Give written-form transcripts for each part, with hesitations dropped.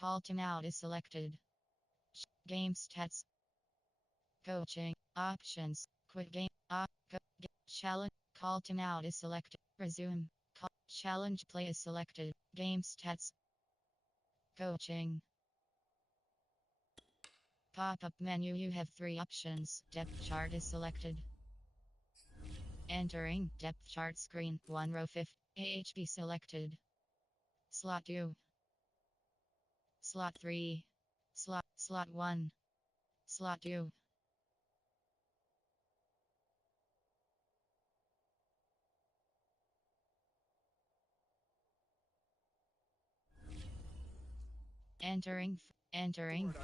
Call timeout is selected. Game stats. Coaching. Options. Quit game. Challenge. Call timeout is selected. Resume. Challenge play is selected. Game stats. Coaching. Pop-up menu. You have 3 options. Depth chart is selected. Entering depth chart screen. 1 row 5. AHP selected. Slot 2. Slot 3. Slot 1. Slot 2. Entering.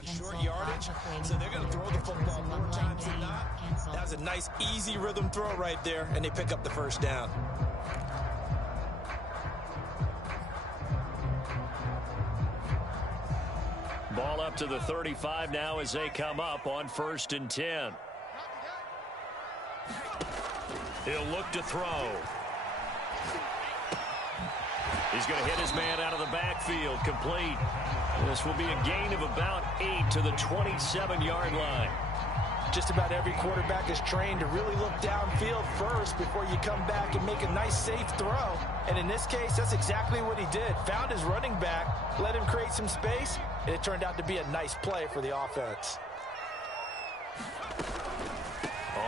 Short yardage, so they're going to throw the football more times than not. That was a nice, easy rhythm throw right there, and they pick up the first down. Ball up to the 35 now as they come up on 1st and 10. He'll look to throw. He's going to hit his man out of the backfield, complete. This will be a gain of about 8 to the 27-yard line. Just about every quarterback is trained to really look downfield first before you come back and make a nice, safe throw. And in this case, that's exactly what he did. Found his running back, let him create some space, and it turned out to be a nice play for the offense.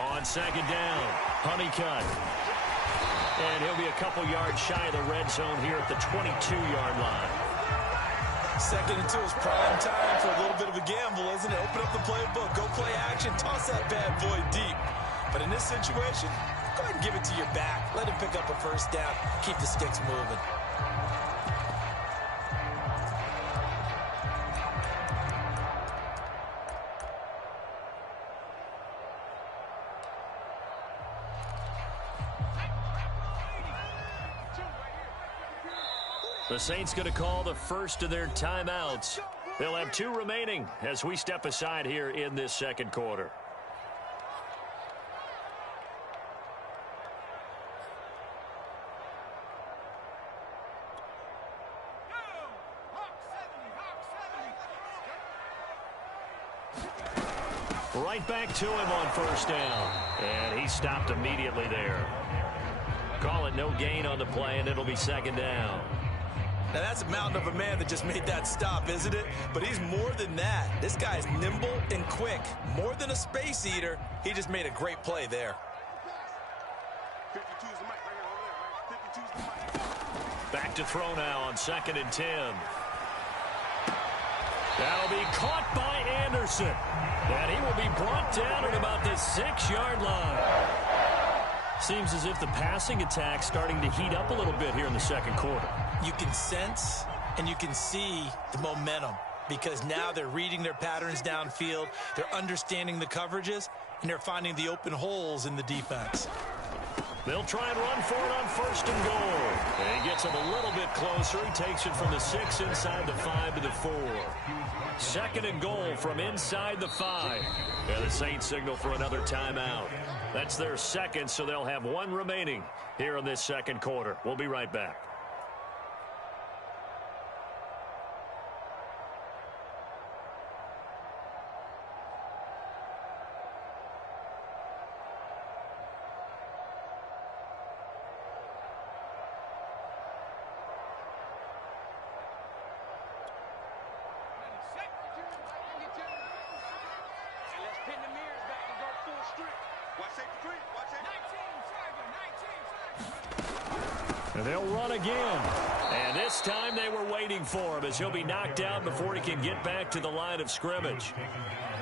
On 2nd down, Honeycutt. And he'll be a couple yards shy of the red zone here at the 22-yard line. 2nd and 2 is prime time for a little bit of a gamble, isn't it? Open up the playbook, go play action, toss that bad boy deep. But in this situation, go ahead and give it to your back. Let him pick up a first down. Keep the sticks moving. The Saints going to call the first of their timeouts. They'll have 2 remaining as we step aside here in this 2nd quarter. Right back to him on 1st down. And he stopped immediately there. Call it no gain on the play, and it'll be 2nd down. Now, that's a mountain of a man that just made that stop, isn't it? But he's more than that. This guy's nimble and quick. More than a space eater, he just made a great play there. Back to throw now on 2nd and 10. That'll be caught by Anderson. And he will be brought down at about the 6-yard line. Seems as if the passing attack's starting to heat up a little bit here in the 2nd quarter. You can sense and you can see the momentum because now they're reading their patterns downfield, they're understanding the coverages, and they're finding the open holes in the defense. They'll try and run for it on 1st and goal. And he gets him a little bit closer. He takes it from the 6 inside the 5 to the 4. 2nd and goal from inside the 5. And the Saints signal for another timeout. That's their 2nd, so they'll have 1 remaining here in this 2nd quarter. We'll be right back. And they'll run again. And this time they were waiting for him as he'll be knocked out before he can get back to the line of scrimmage.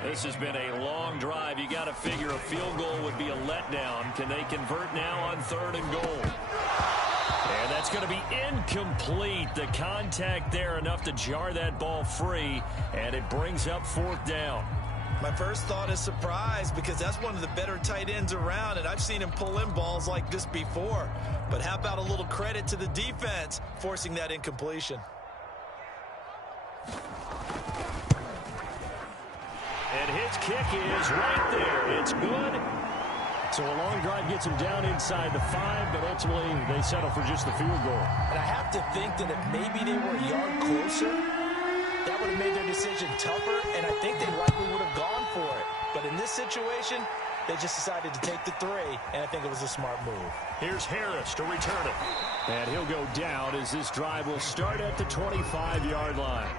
This has been a long drive. You got to figure a field goal would be a letdown. Can they convert now on 3rd and goal? And that's going to be incomplete. The contact there enough to jar that ball free, and it brings up 4th down. My first thought is surprise because that's one of the better tight ends around, and I've seen him pull in balls like this before. But how about a little credit to the defense forcing that incompletion? And his kick is right there. It's good. So a long drive gets him down inside the 5, but ultimately they settle for just the field goal. And I have to think that if maybe they were a yard closer, that would have have made their decision tougher, and I think they likely would have gone for it. But in this situation, they just decided to take the three, and I think it was a smart move. Here's Harris to return it. And he'll go down as this drive will start at the 25-yard line.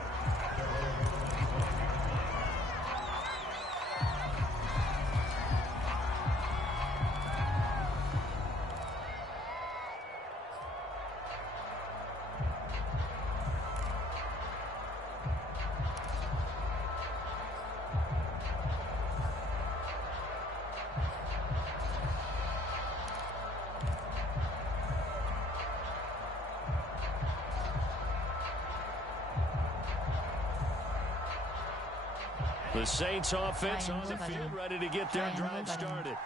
The Saints offense on the field, ready to get their drive started.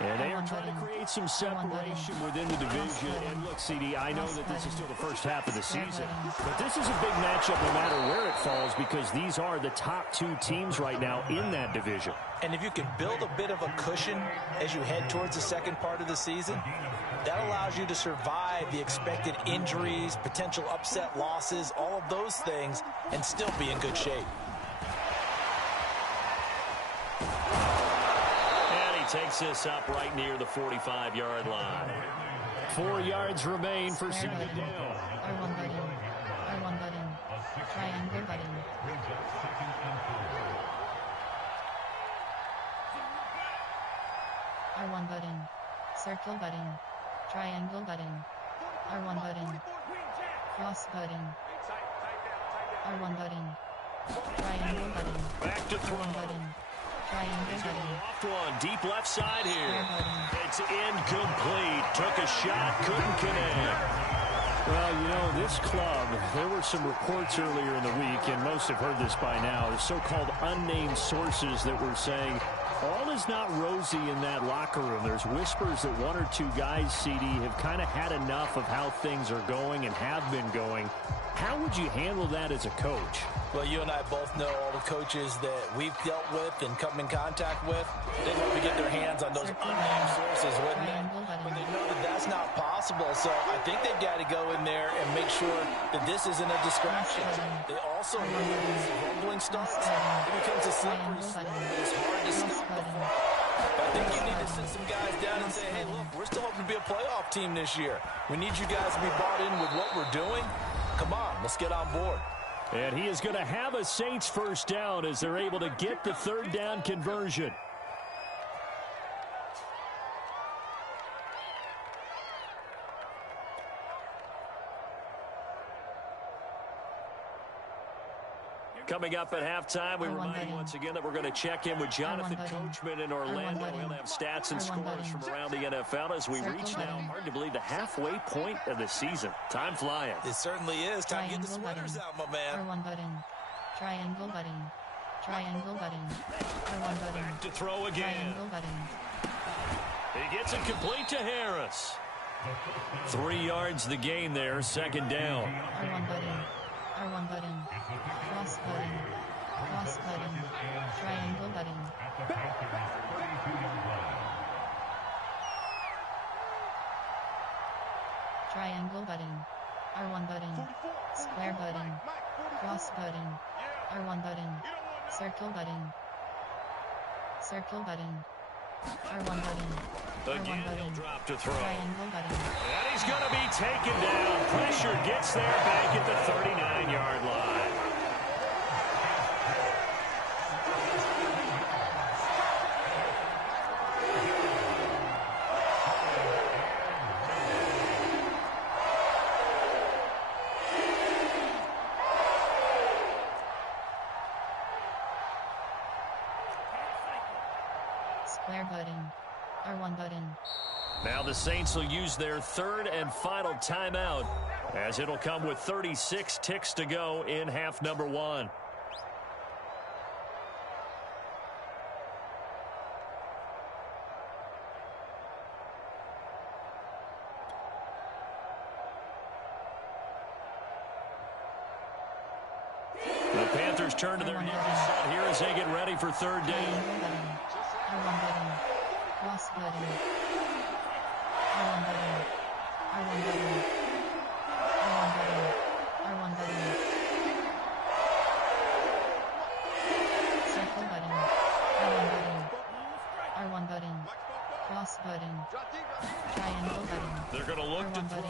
And they are trying to create some separation within the division. And look, CD, I know that this is still the first half of the season, but this is a big matchup no matter where it falls because these are the top two teams right now in that division. And if you can build a bit of a cushion as you head towards the second part of the season, that allows you to survive the expected injuries, potential upset losses, all of those things, and still be in good shape. Takes this up right near the 45-yard line. 4 yards remain for second down. R1 button. R1 button. Triangle button. R1 button. Circle button. Triangle button. R1 button. Cross button. R1 button. Triangle button. Back to throw. R1 button. Triangle button. Off one, deep left side here. Button. It's incomplete. Took a shot, couldn't connect. Well, you know, this club, there were some reports earlier in the week, and most have heard this by now, the so-called unnamed sources that were saying all is not rosy in that locker room. There's whispers that one or two guys, CD, have kind of had enough of how things are going and have been going. How would you handle that as a coach? Well, you and I both know all the coaches that we've dealt with and come in contact with. They'd love to get their hands on those unnamed sources, wouldn't they? But they know that that's not possible, so I think they've got to go in there and make sure that this isn't a distraction. They also know that as the rumbling starts, it becomes a slippery slope that is hard to stop before. I think you need to sit some guys down and say, hey, look, we're still hoping to be a playoff team this year. We need you guys to be bought in with what we're doing. Come on, let's get on board. And he is going to have a Saints first down as they're able to get the third down conversion. Coming up at halftime, we remind you once again that we're going to check in with Jonathan Coachman in Orlando. We'll have stats and scores from around the NFL as we reach now, hard to believe, the halfway point of the season. Time flying. It certainly is. Time to get the sweaters out, my man. R1 button. Triangle button. Triangle button. R1 button. Back to throw again. Triangle button. He gets it complete to Harris. 3 yards the gain there, second down. R1 button. R1 button. Cross button. Cross button. Triangle button. Triangle button. R1 button. Square button. Cross button. R1 button. Circle button. Circle button. R1 button. Again, he'll drop to throw. Triangle button. And he's going to be taken down. Pressure gets there back at the 39-yard line. Square button. R1 button. Now the Saints will use their third and final timeout as it'll come with 36 ticks to go in half number one. The Panthers turn to their nearest set here as they get ready for third down. R1 button. Cross button. R1 button. R1 button. R1 button. R1 button. going to look to throw.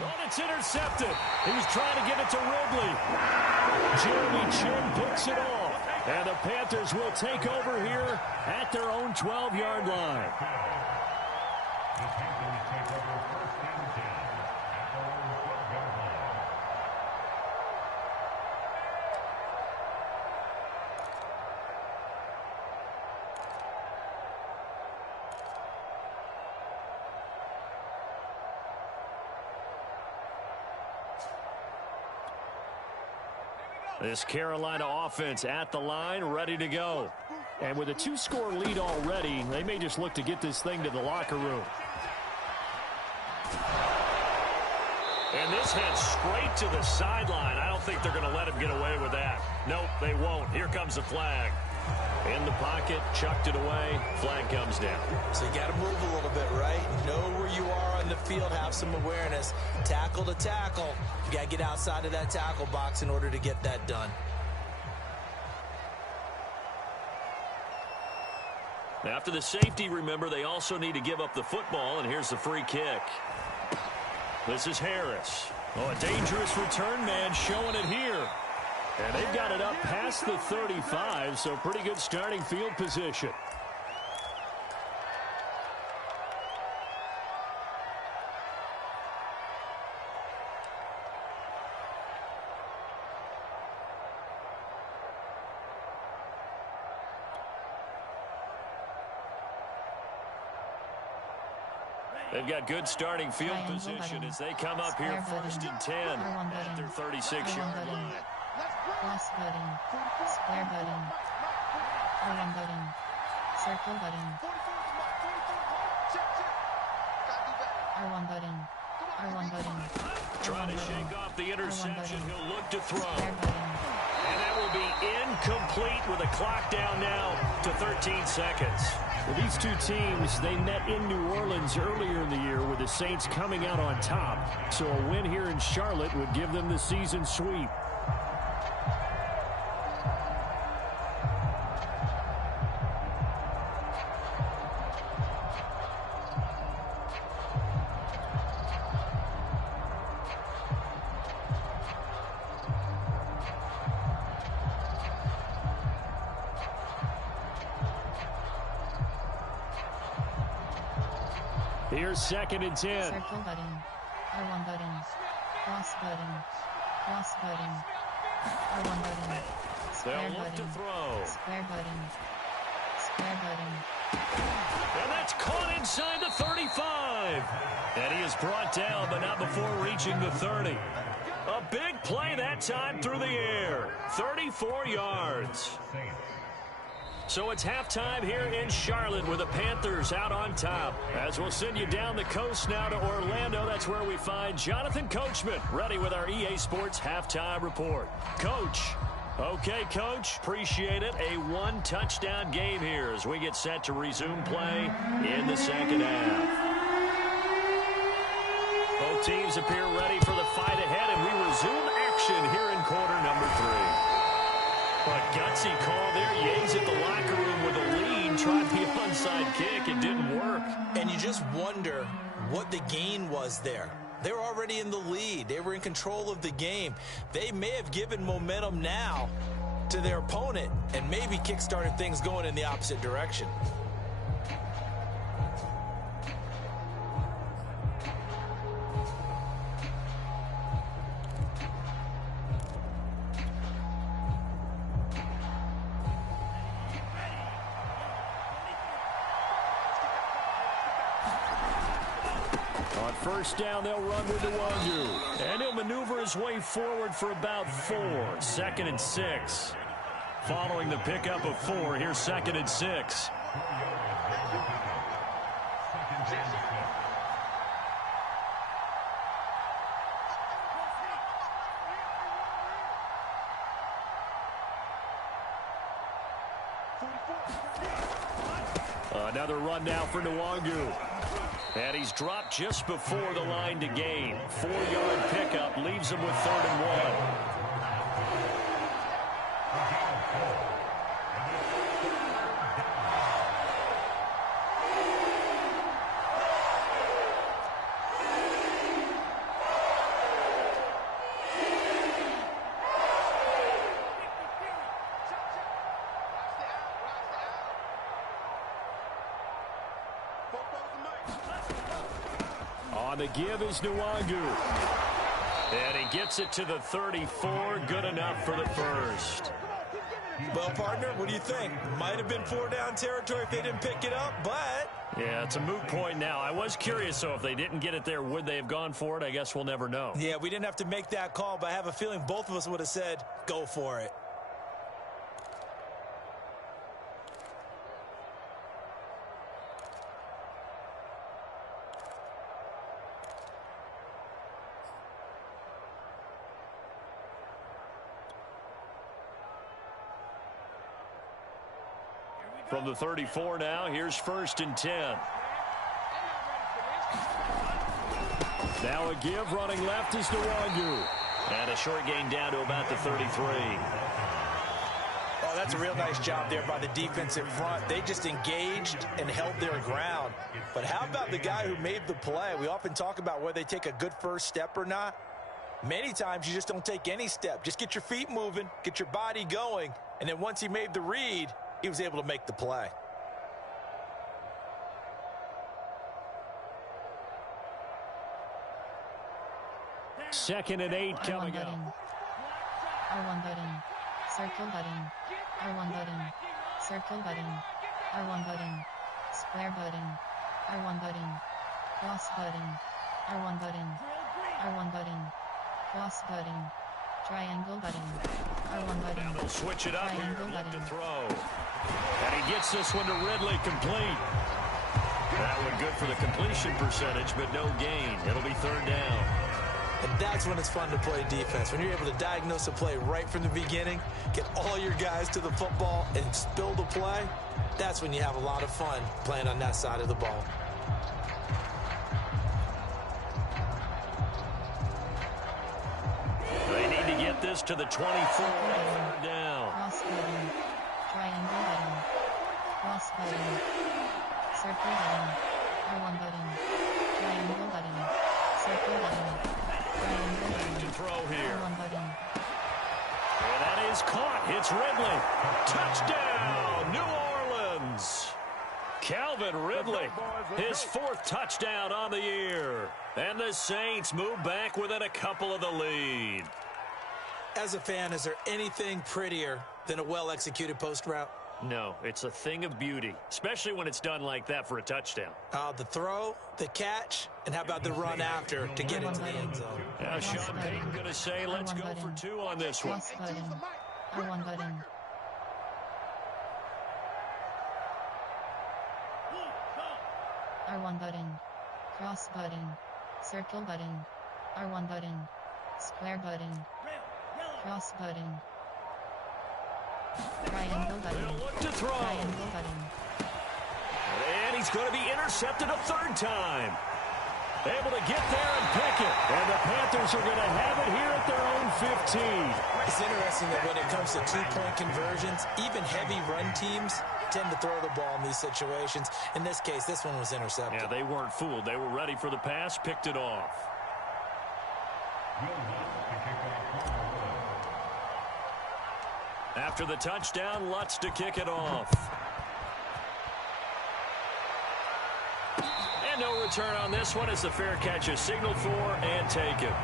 But it's intercepted. He was trying to get it to Ridley. Jeremy Chin picks it off. And the Panthers will take over here at their own 12-yard line. This Carolina offense at the line, ready to go. And with a 2-score lead already, they may just look to get this thing to the locker room. And this heads straight to the sideline. I don't think they're going to let him get away with that. Nope, they won't. Here comes the flag. In the pocket, chucked it away. Flag comes down. So you got to move a little bit, right? Know where you are on the field, have some awareness. Tackle to tackle. You got to get outside of that tackle box in order to get that done. After the safety, remember, they also need to give up the football, and here's the free kick. This is Harris. Oh, a dangerous return man showing it here. And they've got it up past the 35, so pretty good starting field position. They've got good starting field position as they come up here first and 10 at their 36-yard line. Plus button. Square button. R1 button. Circle button. R1 button. R1 button. Trying to shake off the interception. He'll look to throw. Button. And that will be incomplete with a clock down now to 13 seconds. Well, these two teams, they met in New Orleans earlier in the year with the Saints coming out on top. So a win here in Charlotte would give them the season sweep. Here's 2nd and 10. Circle button. R1 button. Cross button. Cross button. R1 button. Square They'll look to button. throw. Square button. Square button. And that's caught inside the 35. And he is brought down, but not before reaching the 30. A big play that time through the air. 34 yards. So it's halftime here in Charlotte with the Panthers out on top. As we'll send you down the coast now to Orlando, that's where we find Jonathan Coachman, ready with our EA Sports Halftime Report. Coach. Okay, Coach, appreciate it. A one-touchdown game here as we get set to resume play in the second half. Both teams appear ready for the fight ahead, and we resume action here in quarter number 3. A gutsy call there. Yates at the locker room with a lead. Tried the onside kick. It didn't work. And you just wonder what the gain was there. They were already in the lead. They were in control of the game. They may have given momentum now to their opponent and maybe kick-started things going in the opposite direction. On first down, they'll run with Nwangu. And he'll maneuver his way forward for about 4. 2nd and 6. Following the pickup of 4, here's 2nd and 6. Another run now for Nwangu. And he's dropped just before the line to gain. 4-yard pickup leaves him with 3rd and 1. On the give is Nwangu. And he gets it to the 34. Good enough for the first. Well, partner, what do you think? Might have been 4-down territory if they didn't pick it up, but... Yeah, it's a moot point now. I was curious, so if they didn't get it there, would they have gone for it? I guess we'll never know. Yeah, we didn't have to make that call, but I have a feeling both of us would have said, go for it. From the 34 now, here's 1st and 10. Now a give, running left is Nwangu. And a short gain down to about the 33. Oh, that's a real nice job there by the defensive front. They just engaged and held their ground. But how about the guy who made the play? We often talk about whether they take a good first step or not. Many times you just don't take any step. Just get your feet moving, get your body going, and then once he made the read, he was able to make the play. Second and 8 coming up. R1 button. Circle button. R1 button. Circle button. R1 button. Square button. R1 button. Cross button. R1 button. R1 button. Cross button. Triangle button. R1 button. Now they'll switch it up here. Triangle Look to button. throw. And he gets this one to Ridley, complete. That one good for the completion percentage, but no gain. It'll be 3rd down. And that's when it's fun to play defense. When you're able to diagnose a play right from the beginning, get all your guys to the football, and spill the play, that's when you have a lot of fun playing on that side of the ball. They need to get this to the 24. 3rd down. Cross button. Triangle button. Cross button. Circle button. R1 button. Triangle button. Circle button. Triangle button. To throw here. R1 button. And that is caught. It's Ridley. Touchdown, New Orleans. Calvin Ridley, his 4th touchdown on the year. And the Saints move back within a couple of the lead. As a fan, is there anything prettier than a well-executed post route? No, it's a thing of beauty, especially when it's done like that for a touchdown. The throw, the catch, and how about the run after to get into the end zone? Now Sean Payton going to say, let's go for 2 on this one. Cross button. R1 button. R1 button. Cross button. Circle button. R1 button. Square button. Cross button. Triangle button. He'll look to throw. Triangle button. And he's going to be intercepted a 3rd time. Able to get there and pick it. And the Panthers are going to have it here at their own 15. It's interesting that when it comes to two-point conversions, even heavy run teams tend to throw the ball in these situations. In this case, this one was intercepted. Yeah, they weren't fooled. They were ready for the pass, picked it off. After the touchdown, Lutz to kick it off. And no return on this one as the fair catch is signaled for and taken.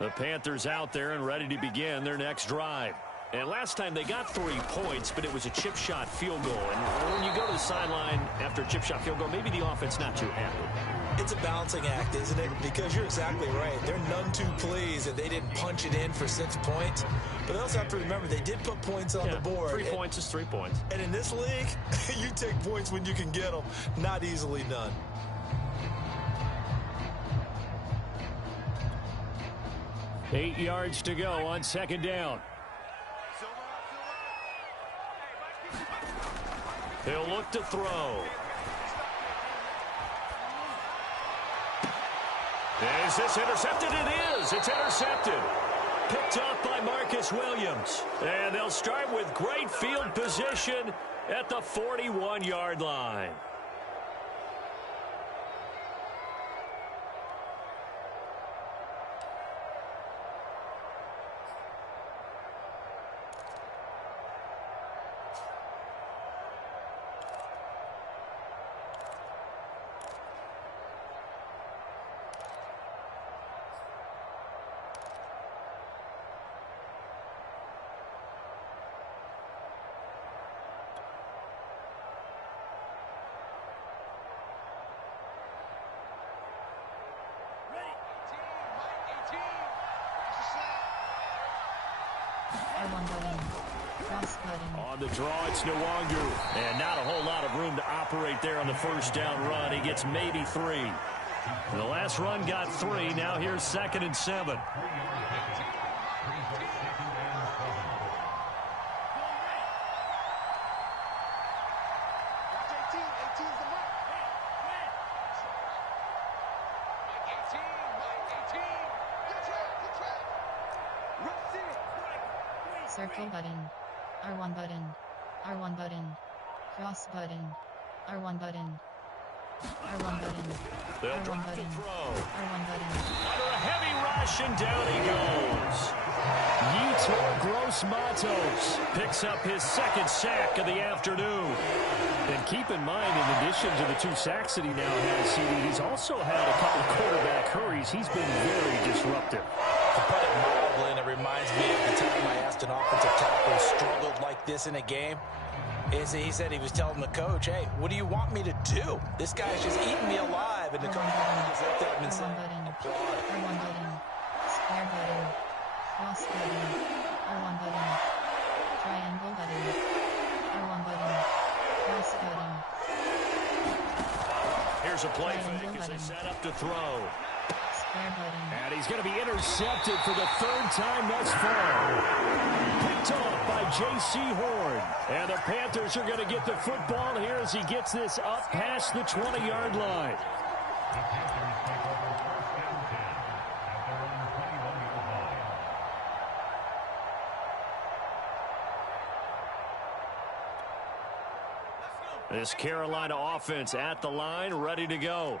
The Panthers out there and ready to begin their next drive. And last time they got 3 points, but it was a chip shot field goal. And when you go to the sideline after a chip shot field goal, maybe the offense not too happy. It's a balancing act, isn't it? Because you're exactly right. They're none too pleased that they didn't punch it in for 6 points. But they also have to remember they did put points on the board. 3 points is 3 points. And in this league, you take points when you can get them. Not easily done. Eight yards to go on 2nd down. He'll look to throw. Is this intercepted? It is. It's intercepted. picked off by Marcus Williams. And they'll start with great field position at the 41-yard line. On the draw, it's Nwangu. And not a whole lot of room to operate there on the first down run. He gets maybe 3. The last run got 3. Now here's 2nd and 7. Circle button. R1 button. R1 button. Cross button. R1 button. R1 button. They'll R1 drop button. the throw. R1 button. Under a heavy rush, and down he goes. Yetur Gross-Matos Picks up his 2nd sack of the afternoon. And keep in mind, in addition to the 2 sacks that he now has, CD, he's also had a couple of quarterback hurries. He's been very disruptive. To put it mildly, and it reminds me of the time I asked an offensive tackle who struggled like this in a game, is he said he was telling the coach, hey, what do you want me to do? This guy's just eating me alive. And the coach just looked at him and said, applaud. R1 button. Square button. Cross button. R1 button. Triangle button. R1 button. Cross button. Here's a play fake as they set up to throw. And he's going to be intercepted for the 3rd time thus far. Picked off by J.C. Horn. And the Panthers are going to get the football here as he gets this up past the 20-yard line. This Carolina offense at the line, ready to go.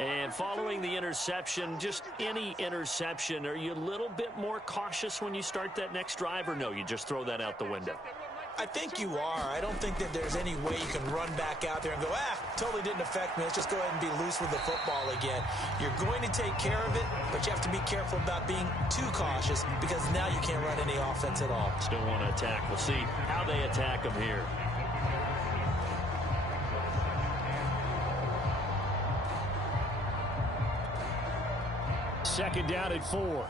And following the interception, just any interception, are you a little bit more cautious when you start that next drive, or no, you just throw that out the window? I think you are. I don't think that there's any way you can run back out there and go, totally didn't affect me. Let's just go ahead and be loose with the football again. You're going to take care of it, but you have to be careful about being too cautious because now you can't run any offense at all. Still want to attack. We'll see how they attack them here. Second down at 4.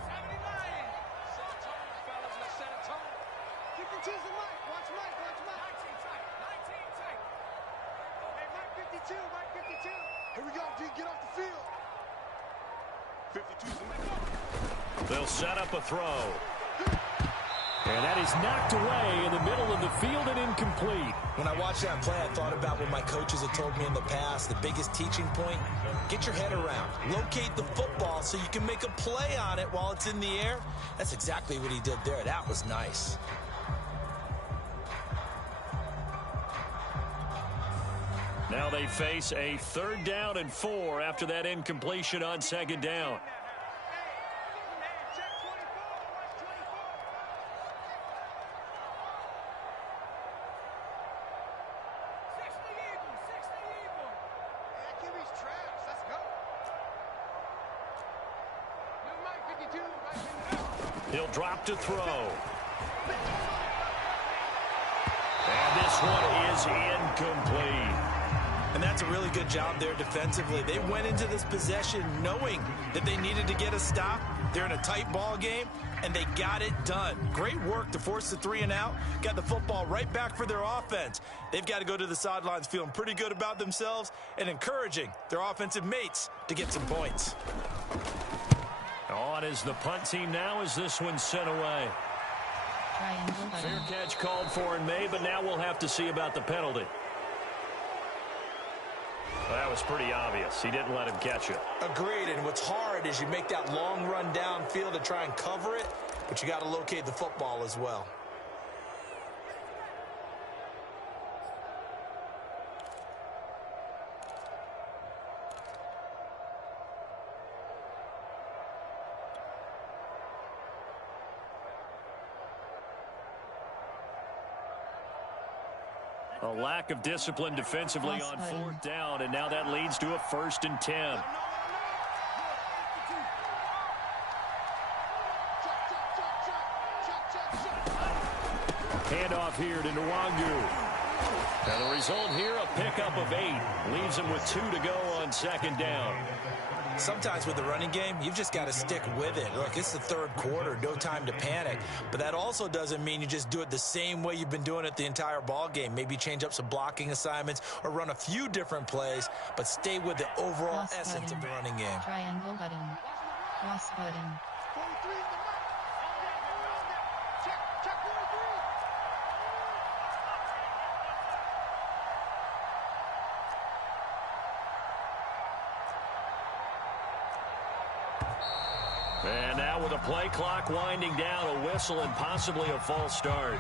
Here we go, D, get off the field. 52's the man. They'll set up a throw. And that is knocked away in the middle of the field and incomplete. When I watched that play, I thought about what my coaches have told me in the past. The biggest teaching point, get your head around. Locate the football so you can make a play on it while it's in the air. That's exactly what he did there. That was nice. Now they face a 3rd down and 4 after that incompletion on 2nd down. He'll drop to throw. And this one is incomplete. And that's a really good job there defensively. They went into this possession knowing that they needed to get a stop. They're in a tight ball game, and they got it done. Great work to force the 3 and out. Got the football right back for their offense. They've got to go to the sidelines feeling pretty good about themselves and encouraging their offensive mates to get some points. On is the punt team now as this one's sent away. Fair catch called for in May, but now we'll have to see about the penalty. Well, that was pretty obvious. He didn't let him catch it. Agreed, and what's hard is you make that long run downfield to try and cover it, but you got to locate the football as well. A lack of discipline defensively on fourth down, and now that leads to a 1st and 10. Handoff here to Nwangu. And the result here, a pickup of 8. Leaves him with 2 to go on 2nd down. Sometimes with the running game, you've just got to stick with it. Look, it's the 3rd quarter, no time to panic. But that also doesn't mean you just do it the same way you've been doing it the entire ball game. Maybe change up some blocking assignments or run a few different plays, but stay with the overall essence of the running game. Triangle button. Cross button. And now with a play clock winding down, a whistle and possibly a false start.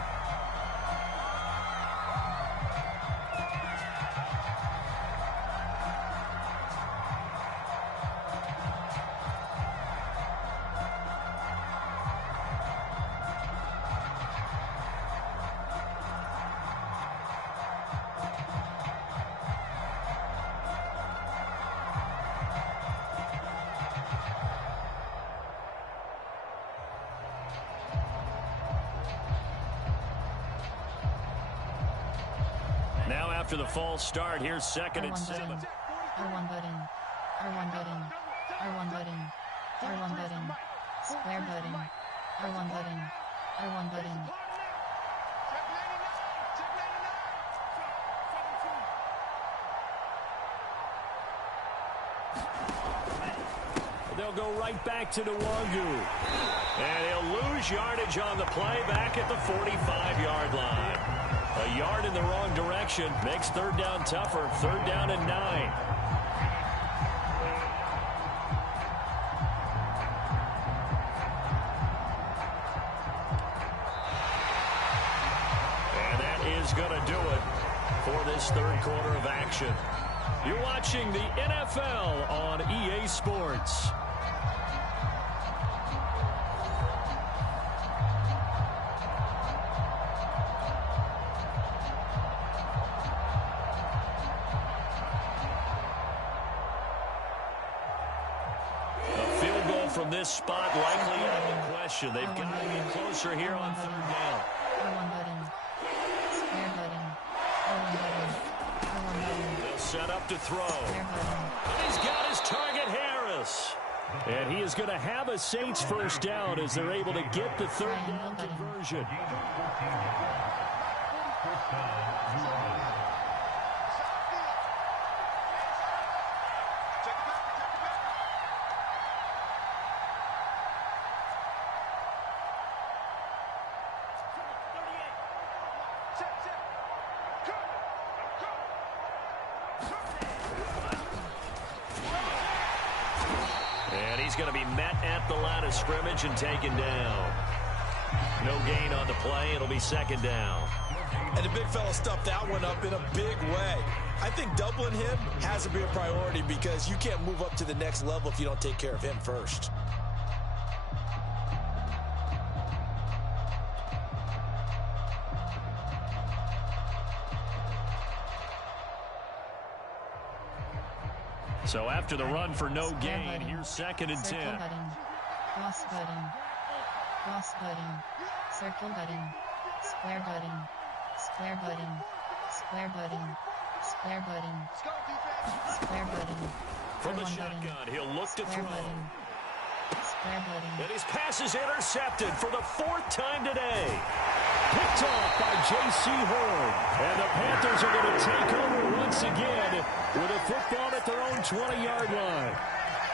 Now after the false start, here's 2nd and 7. R1 button. R1 button. R1 button. R1 button. Square button. R1 button. R1 button. They'll go right back to Nwangu. And he'll lose yardage on the play back at the 45-yard line. A yard in the wrong direction makes 3rd down tougher. 3rd down and 9. And that is going to do it for this 3rd quarter of action. You're watching the NFL on EA Sports. From this spot, likely out of the question. They've got to get closer here on 3rd down. R1 button. Square button. R1 button. R1 button. They'll set up to throw. Square button. And he's got his target, Harris. And he is going to have a Saints 1st down as they're able to get the 3rd down conversion. And he's going to be met at the line of scrimmage and taken down. No gain on the play. It'll be 2nd down. And the big fella stuffed that one up in a big way. I think doubling him has to be a priority because you can't move up to the next level if you don't take care of him first. So after the run for no gain, here's 2nd and 10. Circle button. Cross button. Cross button. Circle button. Square button. Square button. Square button. Square button. Square button. From the R1 shotgun, button. he'll look to Square throw. button. Square button. And his pass is intercepted for the 4th time today. Picked off by J.C. Horn. And the Panthers are going to take over once again with a football at their own 20-yard line.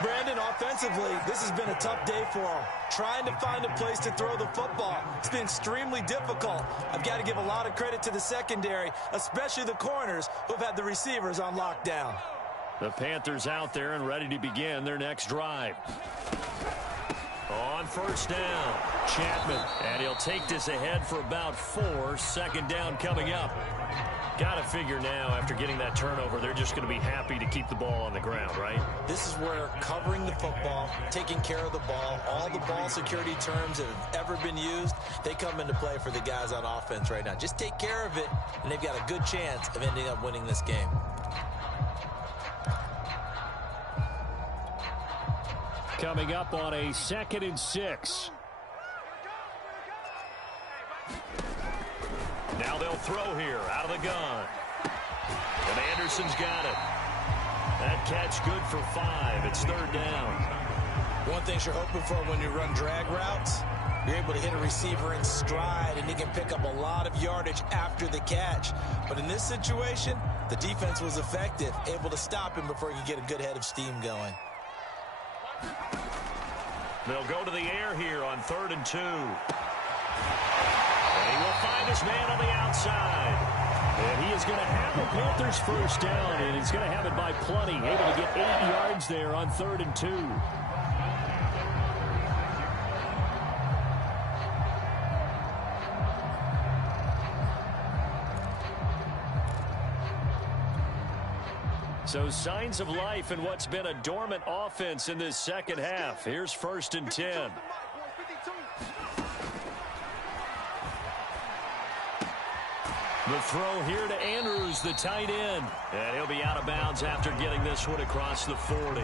Brandon, offensively, this has been a tough day for him. Trying to find a place to throw the football. It's been extremely difficult. I've got to give a lot of credit to the secondary, especially the corners who've had the receivers on lockdown. The Panthers out there and ready to begin their next drive. On first down, Chapman. And he'll take this ahead for about 4. Second down coming up. Got to figure now, after getting that turnover, they're just going to be happy to keep the ball on the ground, right? This is where covering the football, taking care of the ball, all the ball security terms that have ever been used, they come into play for the guys on offense right now. Just take care of it, and they've got a good chance of ending up winning this game. Coming up on a 2nd and 6. Now they'll throw here out of the gun. And Anderson's got it. That catch good for 5. It's 3rd down. One thing you're hoping for when you run drag routes, you're able to hit a receiver in stride, and he can pick up a lot of yardage after the catch. But in this situation, the defense was effective, able to stop him before he could get a good head of steam going. They'll go to the air here on 3rd and 2. And he will find his man on the outside. And he is going to have the Panthers first down, and he's going to have it by plenty. Able to get 8 yards there on 3rd and 2. So signs of life in what's been a dormant offense in this second half. Here's 1st and 10. The throw here to Andrews, the tight end. And he'll be out of bounds after getting this one across the 40.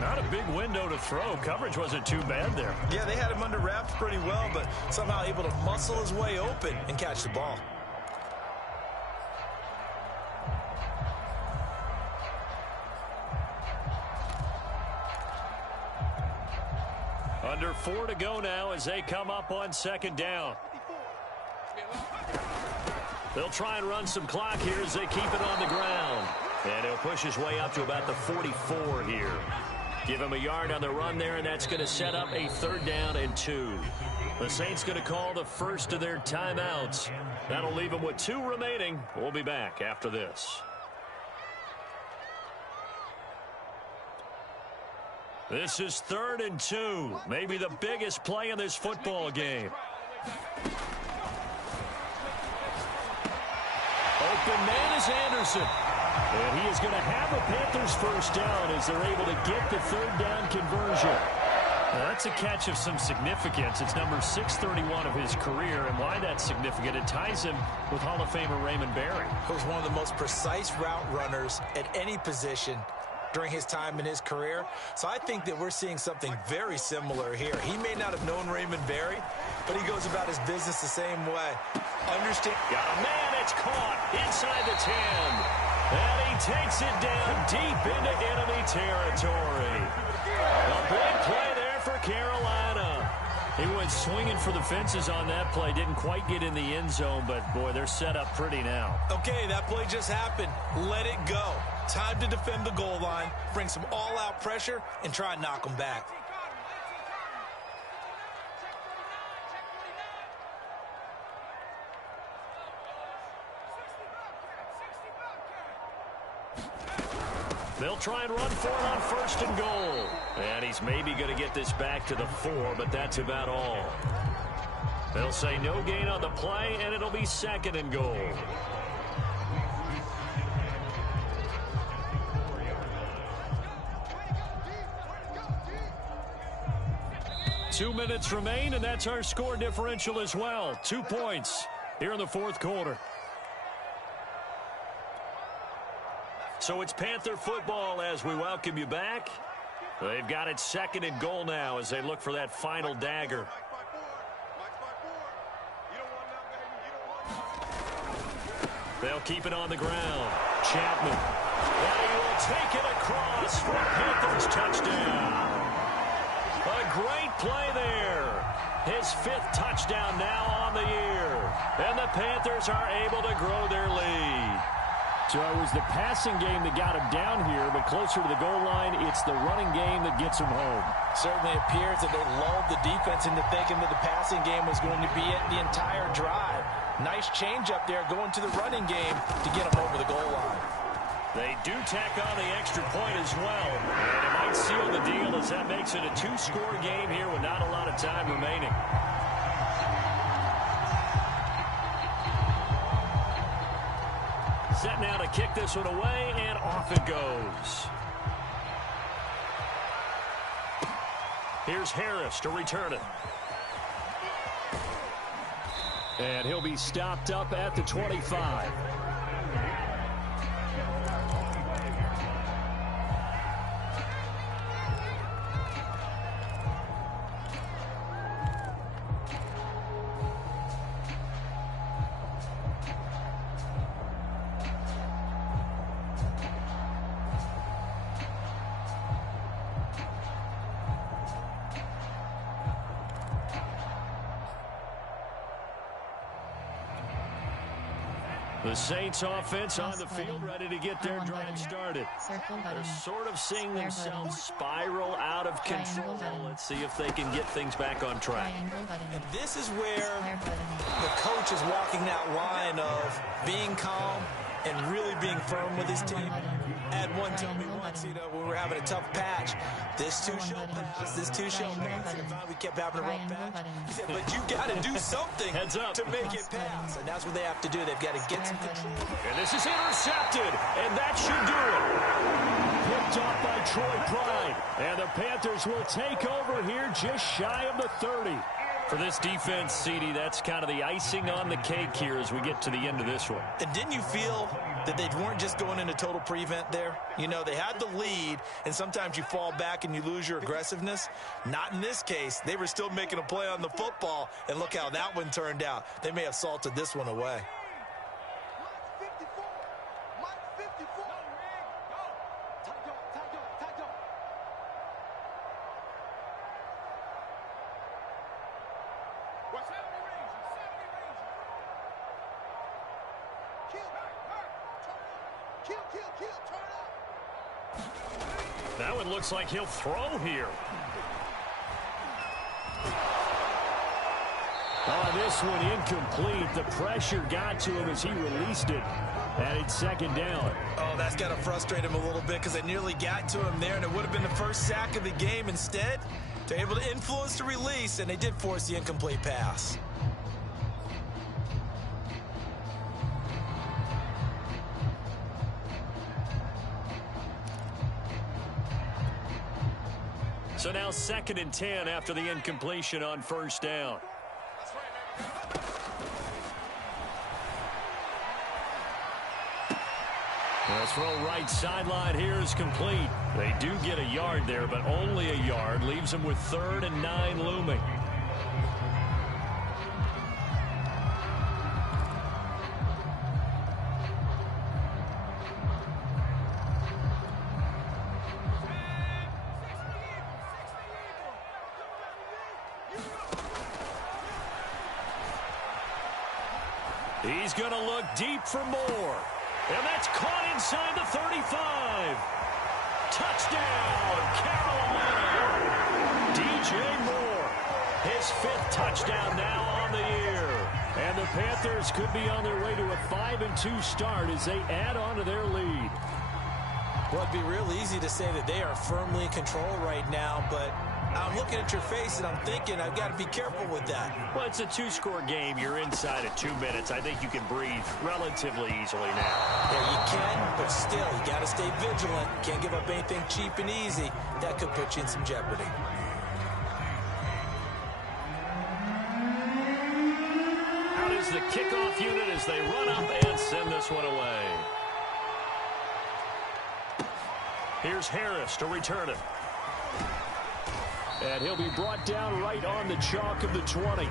Not a big window to throw. Coverage wasn't too bad there. Yeah, they had him under wraps pretty well, but somehow able to muscle his way open and catch the ball. Under 4 to go now as they come up on 2nd down. They'll try and run some clock here as they keep it on the ground. And he'll push his way up to about the 44 here. Give him a yard on the run there, and that's going to set up a 3rd down and 2. The Saints going to call the first of their timeouts. That'll leave them with 2 remaining. We'll be back after this. This is 3rd and 2. Maybe the biggest play in this football game. Open man is Anderson. And he is going to have a Panthers first down as they're able to get the 3rd down conversion. Now, that's a catch of some significance. It's number 631 of his career, and why that's significant, it ties him with Hall of Famer Raymond Barry. He was one of the most precise route runners at any position during his time in his career. So I think that we're seeing something very similar here. He may not have known Raymond Barry, but he goes about his business the same way. Understand? Got a man, it's caught inside the 10. And he takes it down deep into enemy territory. A big play there for Carolina. He went swinging for the fences on that play. Didn't quite get in the end zone, but, boy, they're set up pretty now. Okay, that play just happened. Let it go. Time to defend the goal line, bring some all-out pressure, and try and knock them back. They'll try and run for it on 1st and goal. And he's maybe going to get this back to the 4, but that's about all. They'll say no gain on the play, and it'll be 2nd and goal. Two minutes remain, and that's our score differential as well. 2 points here in the 4th quarter. So it's Panther football as we welcome you back. They've got it 2nd and goal now as they look for that final dagger. They'll keep it on the ground. Chapman. And he will take it across for a Panthers touchdown. A great play there. His 5th touchdown now on the year. And the Panthers are able to grow their lead. So it was the passing game that got him down here, but closer to the goal line, it's the running game that gets him home. Certainly appears that they lulled the defense into thinking that the passing game was going to be it the entire drive. Nice change up there going to the running game to get him over the goal line. They do tack on the extra point as well. And it might seal the deal as that makes it a two-score game here with not a lot of time remaining. Set now to kick this one away, and off it goes. Here's Harris to return it. And he'll be stopped up at the 25. The Saints offense on the field, ready to get their drive started. They're sort of seeing themselves spiral out of control. Let's see if they can get things back on track. And this is where the coach is walking that line of being calm and really being firm with his team. Ed one told me once, when we were having a tough patch, this too shall pass, this too shall pass. And finally we kept having a rough patch. He said, but you got to do something to make it pass. And that's what they have to do. They've got to get some control. And this is intercepted, and that should do it. Picked off by Troy Pride. And the Panthers will take over here just shy of the 30. For this defense, CD, that's kind of the icing on the cake here as we get to the end of this one. And didn't you feel that they weren't just going into total prevent there? You know, they had the lead, and sometimes you fall back and you lose your aggressiveness. Not in this case. They were still making a play on the football, and look how that one turned out. They may have salted this one away. That one looks like he'll throw here. This one incomplete. The pressure got to him as he released it. And it's second down. Oh, that's got to frustrate him a little bit because they nearly got to him there, and it would have been the first sack of the game. Instead, they're able to influence the release, and they did force the incomplete pass. So now 2nd and 10 after the incompletion on first down. The throw right sideline here is complete. They do get a yard there, but only a yard. Leaves them with 3rd and 9 looming. He's going to look deep for more. And that's caught inside the 35. Touchdown, Carolina. DJ Moore, his 5th touchdown now on the year. And the Panthers could be on their way to a 5-2 start as they add on to their lead. Well, it'd be real easy to say that they are firmly in control right now, but I'm looking at your face and I'm thinking I've got to be careful with that. Well, it's a 2-score game. You're inside of 2 minutes. I think you can breathe relatively easily now. Yeah, you can, but still, you got to stay vigilant. Can't give up anything cheap and easy. That could put you in some jeopardy. Out is the kickoff unit as they run up and send this one away. Here's Harris to return it. And he'll be brought down right on the chalk of the 20.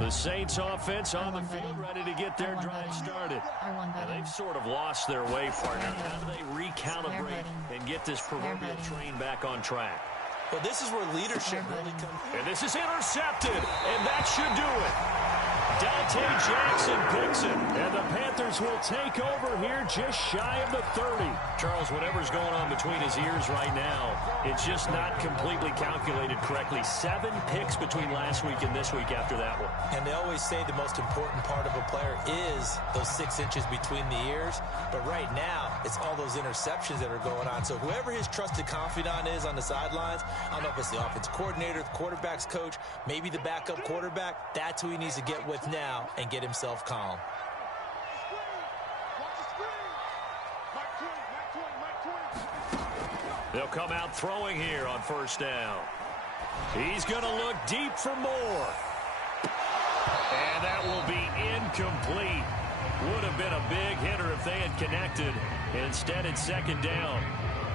The Saints offense on the field, ready to get their drive started. They've sort of lost their way, partner. How do they recalibrate and get this proverbial train back on track? Well, this is where leadership really comes. And this is intercepted, and that should do it. Dante Jackson picks it, and the Panthers will take over here just shy of the 30. Charles, whatever's going on between his ears right now, it's just not completely calculated correctly. 7 picks between last week and this week after that one. And they always say the most important part of a player is those 6 inches between the ears. But right now, it's all those interceptions that are going on. So whoever his trusted confidant is on the sidelines, I don't know if it's the offense coordinator, the quarterback's coach, maybe the backup quarterback, that's who he needs to get with now and get himself calm. They'll come out throwing here on first down. He's going to look deep for more. And that will be incomplete. Would have been a big hitter if they had connected. Instead, it's second down.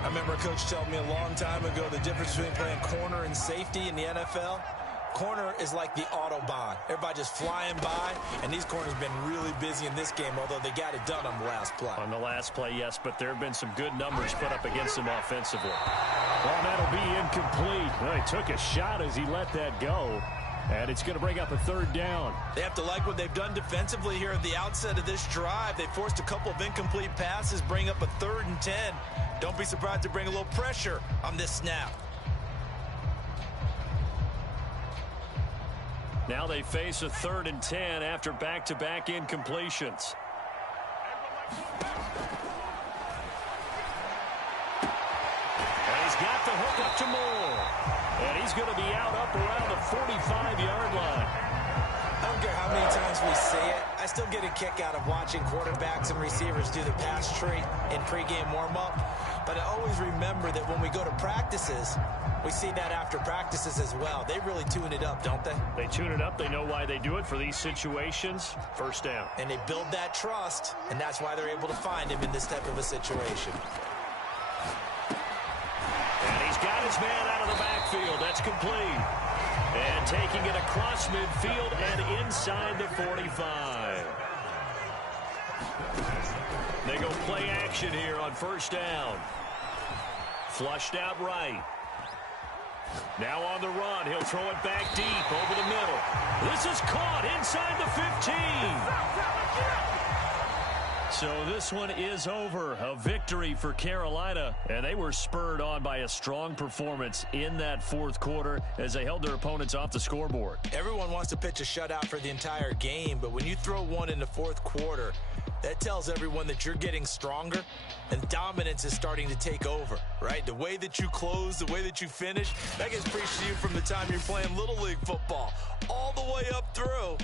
I remember a coach telling me a long time ago the difference between playing corner and safety in the NFL. Corner is like the Autobahn. Everybody just flying by, and these corners have been really busy in this game, although they got it done on the last play. On the last play, yes, but there have been some good numbers put up against them offensively. Well, that'll be incomplete. Well, he took a shot as he let that go, and it's going to bring up a third down. They have to like what they've done defensively here at the outset of this drive. They forced a couple of incomplete passes, bring up a 3rd and 10. Don't be surprised to bring a little pressure on this snap. Now they face a 3rd and 10 after back-to-back incompletions. And he's got the hook up to Moore. And he's going to be out up around the 45-yard line. I don't care how many times we see it. I still get a kick out of watching quarterbacks and receivers do the pass tree in pregame warm-up. But I always remember that when we go to practices, we see that after practices as well. They really tune it up, don't they? They tune it up. They know why they do it for these situations. First down. And they build that trust, and that's why they're able to find him in this type of a situation. And he's got his man out of the backfield. That's complete. And taking it across midfield and inside the 45. They go play action here on first down. Flushed out right. Now on the run, he'll throw it back deep over the middle. This is caught inside the 15. So this one is over. A victory for Carolina, and they were spurred on by a strong performance in that 4th quarter as they held their opponents off the scoreboard. Everyone wants to pitch a shutout for the entire game, but when you throw one in the 4th quarter, that tells everyone that you're getting stronger and dominance is starting to take over, right? The way that you close, the way that you finish, that gets preached to you from the time you're playing Little League football all the way up through.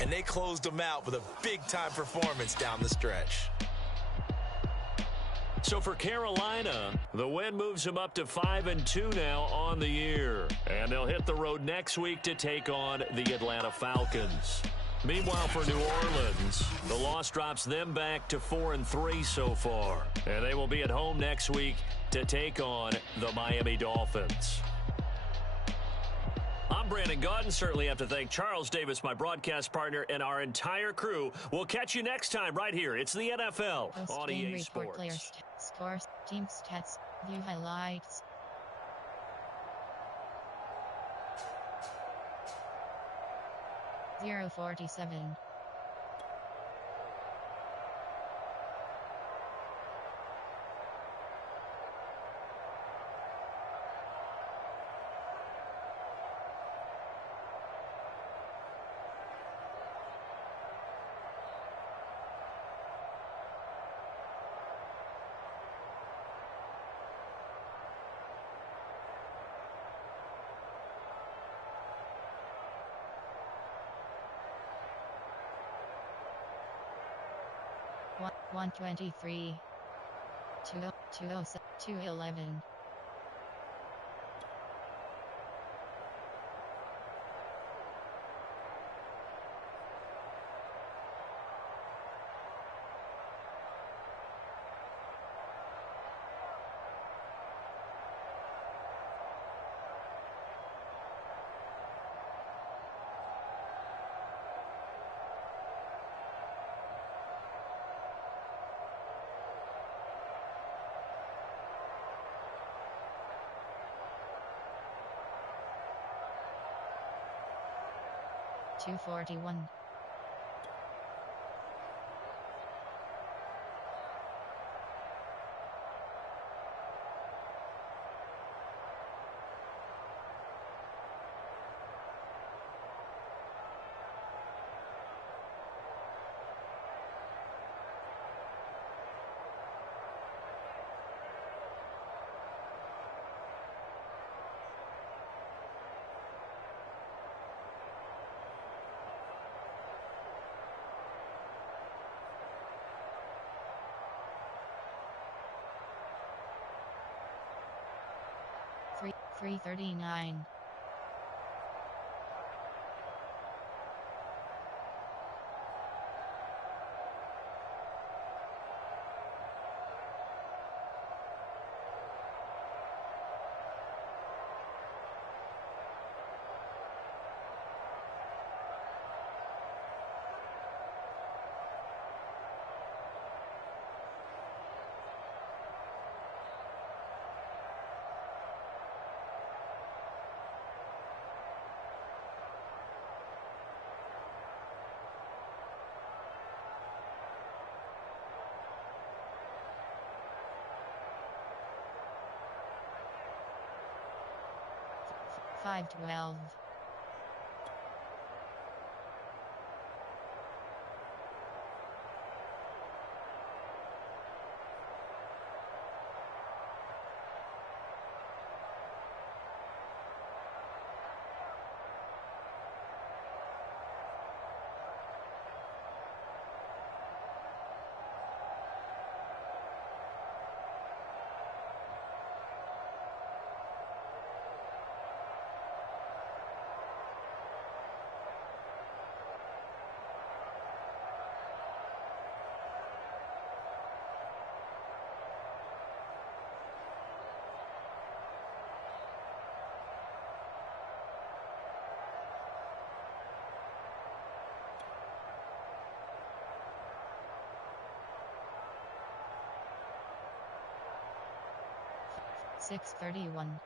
And they closed them out with a big-time performance down the stretch. So for Carolina, the win moves them up to 5-2 now on the year. And they'll hit the road next week to take on the Atlanta Falcons. Meanwhile, for New Orleans, the loss drops them back to 4-3 so far. And they will be at home next week to take on the Miami Dolphins. I'm Brandon Gaudin. Certainly have to thank Charles Davis, my broadcast partner, and our entire crew. We'll catch you next time right here. It's the NFL on EA Sports. Players, scores, team stats, view highlights. Zero 47. One 123. 211. 241. Three 339. Five 12. Six 31.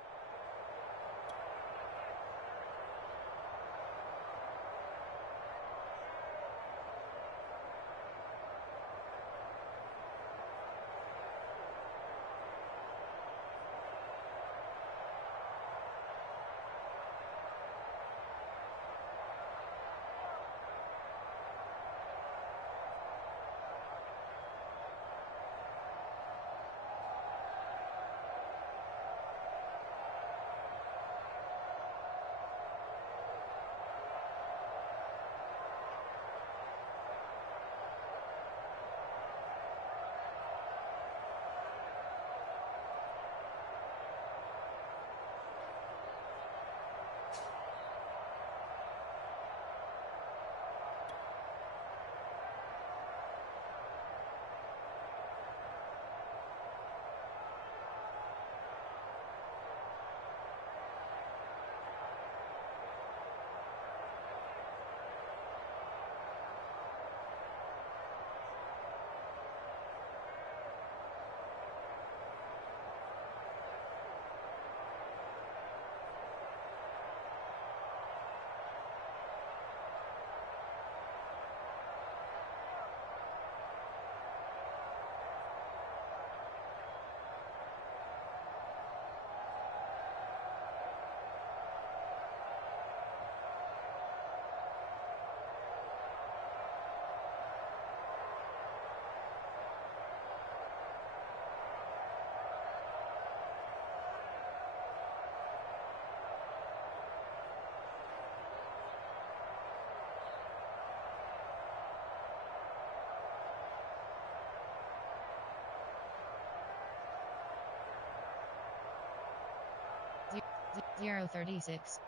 Zero 36.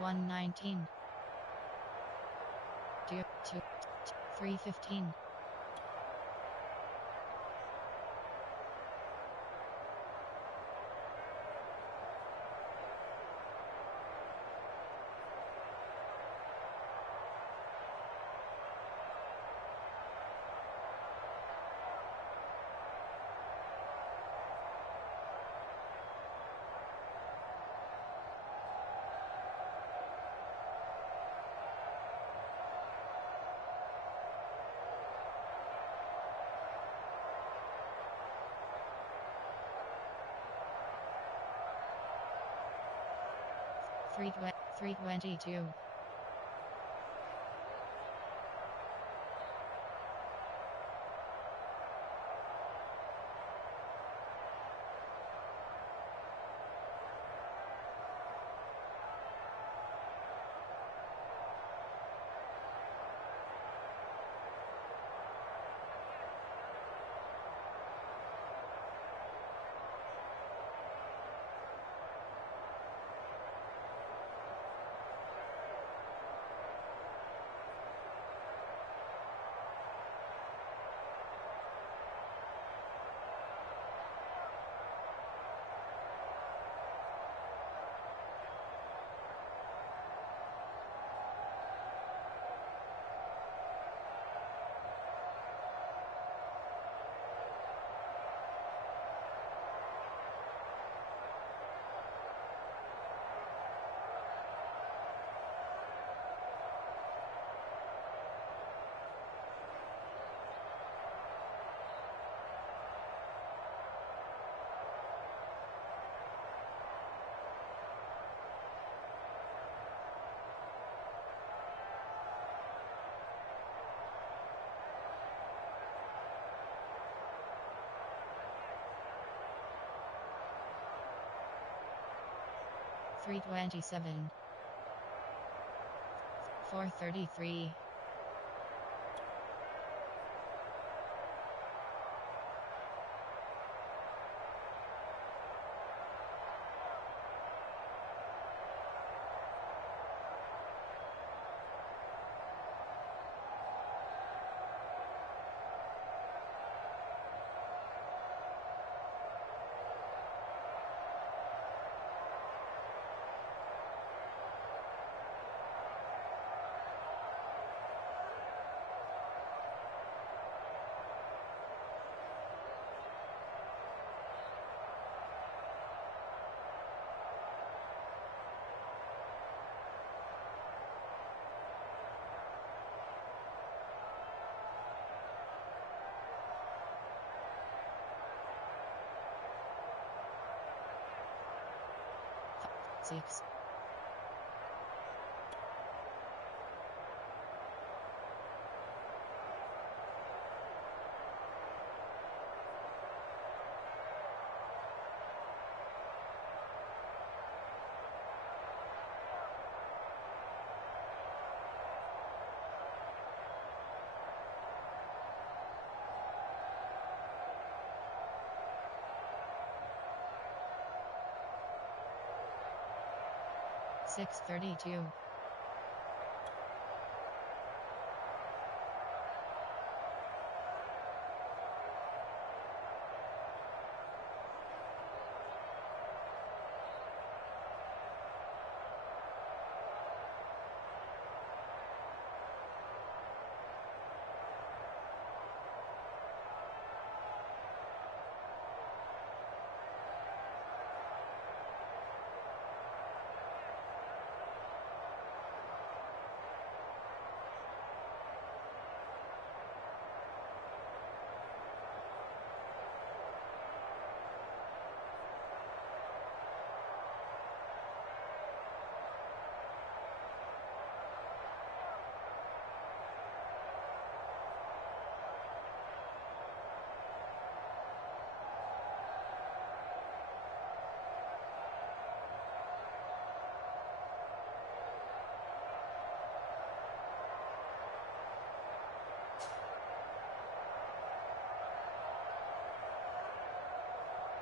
119. 315. 322. 327. 433. 6. 632.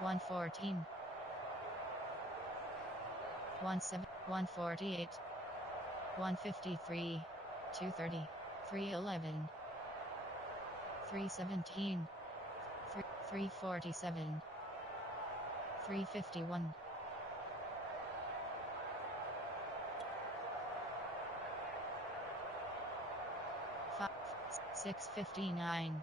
114. 148. 153. 230. 311. 317. 347. 351. 659.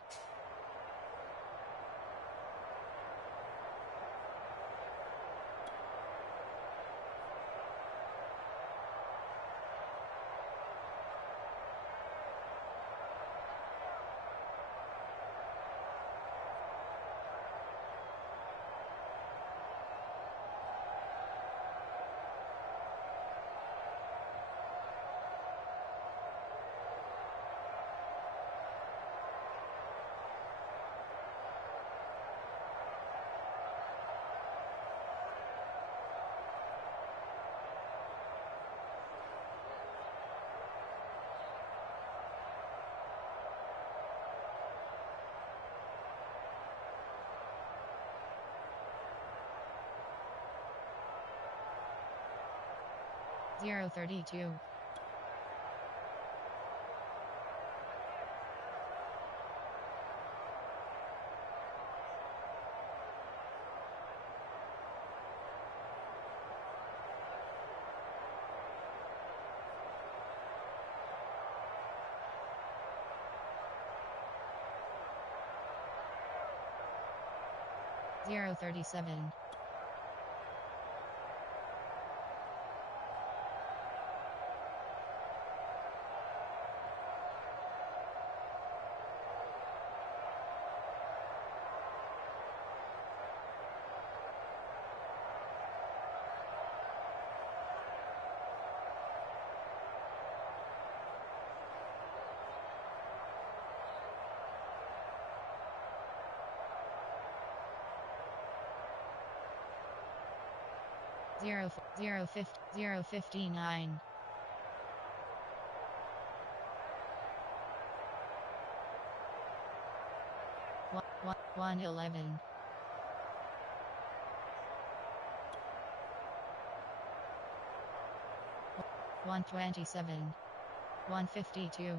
032. 037. 059. 111. 127. 152.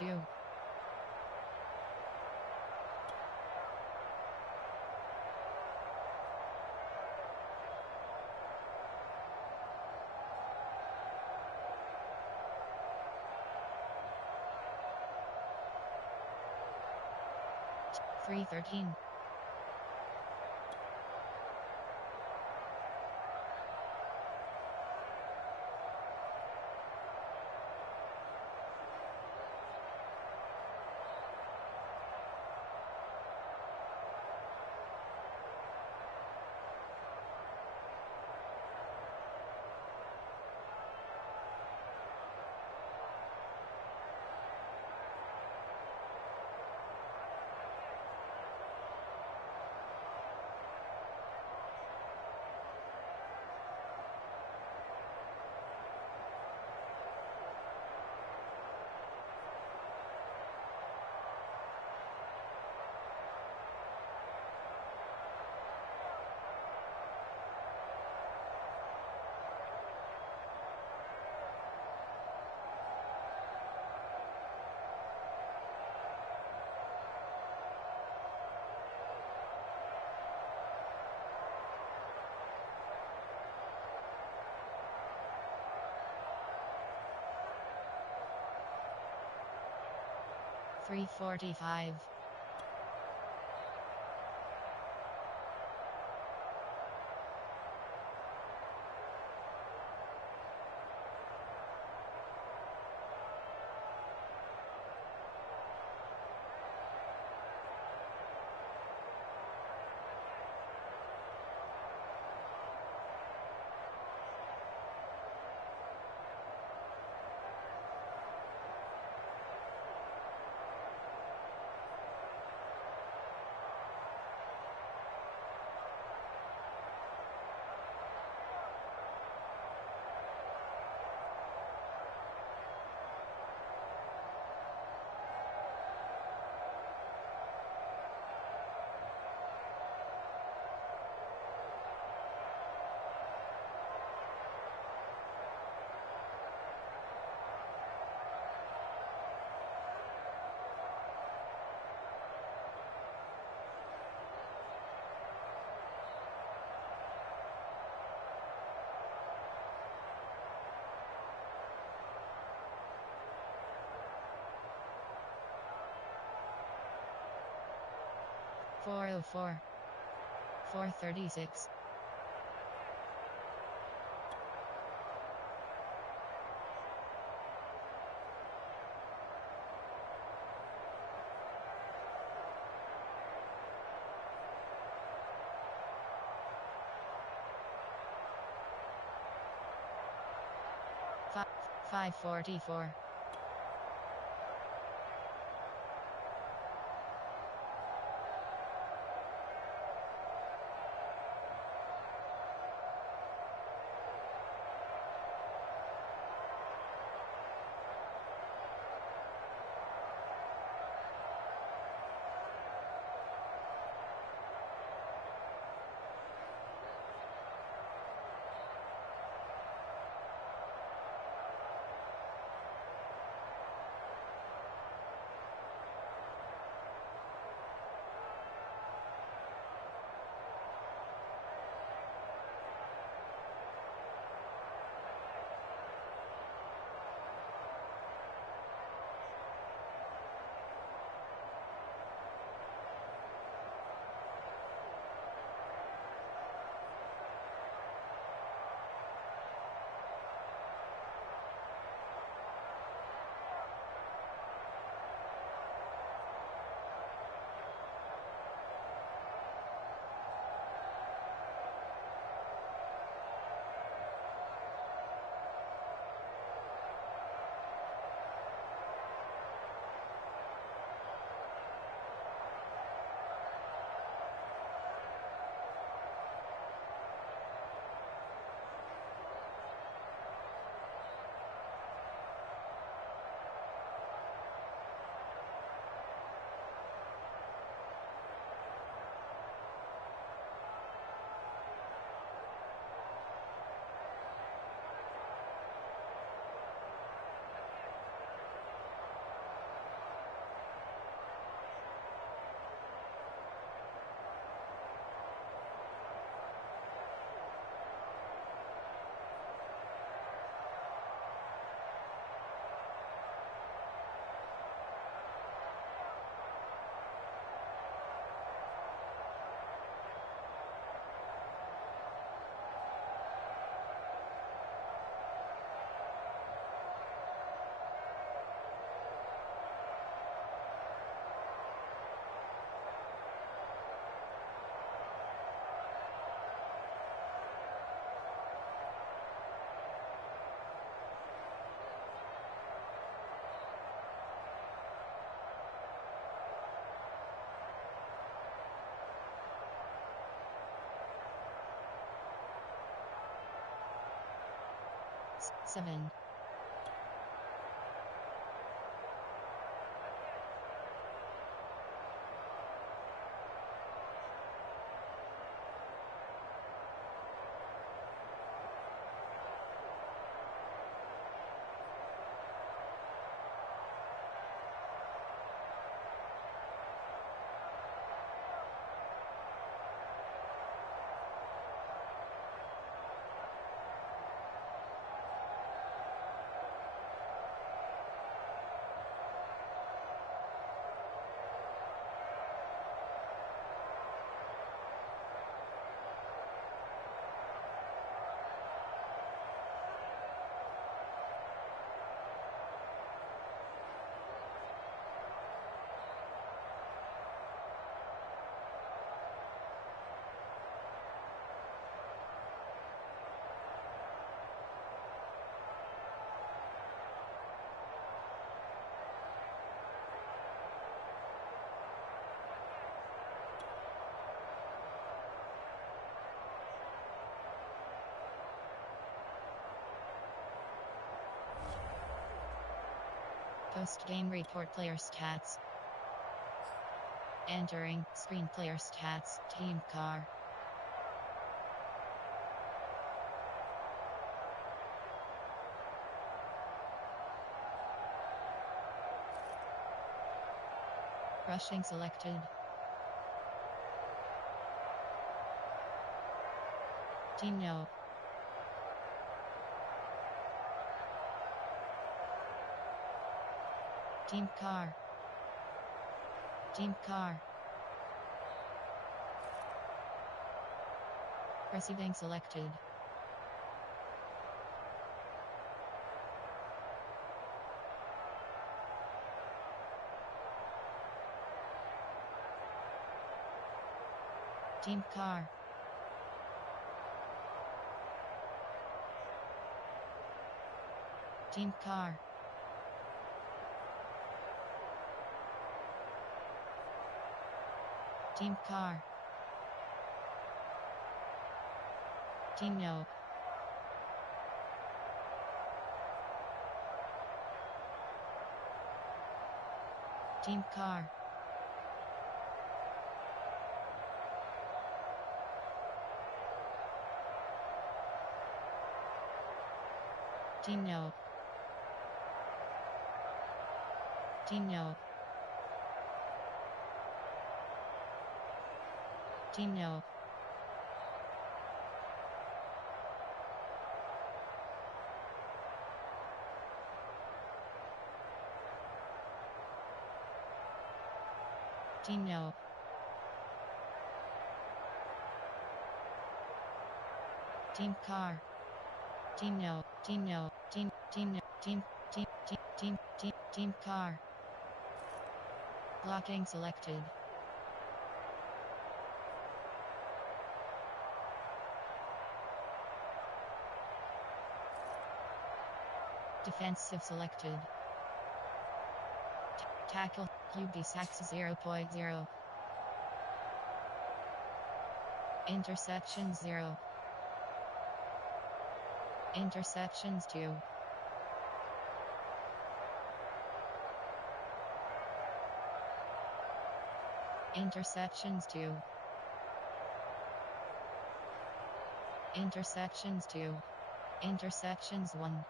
2. 313. 345. 1 404. 436. Fi 544. Seven. Post-game report player stats. Entering screen player stats, team car. Rushing selected. Team no. Team car. Team car. Receiving selected. Team car. Team car. Team car. Team no. Team car. Team no. Team no. Team no. Team no. Team car. Team no. Team no. Team no. Team car. Blocking selected. Defensive selected. Tackle, QB sacks 0.0. Interceptions 0. Interceptions 2. Interceptions 2. Interceptions 2. Interceptions 1.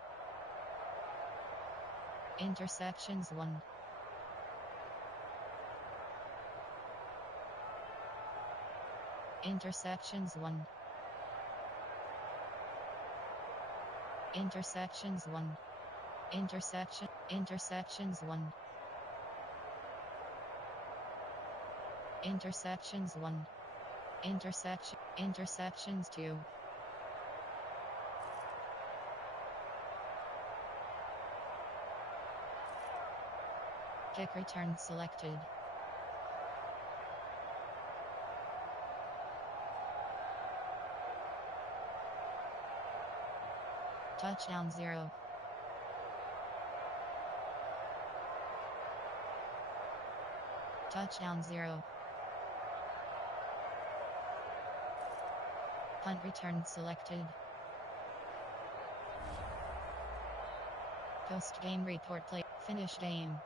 Interceptions 1. Interceptions 1. Interceptions 1. Interceptions 1. Interceptions 1. Interceptions 2. Kick return selected. Touchdown 0. Touchdown 0. Punt return selected. Post game report play. Finish game.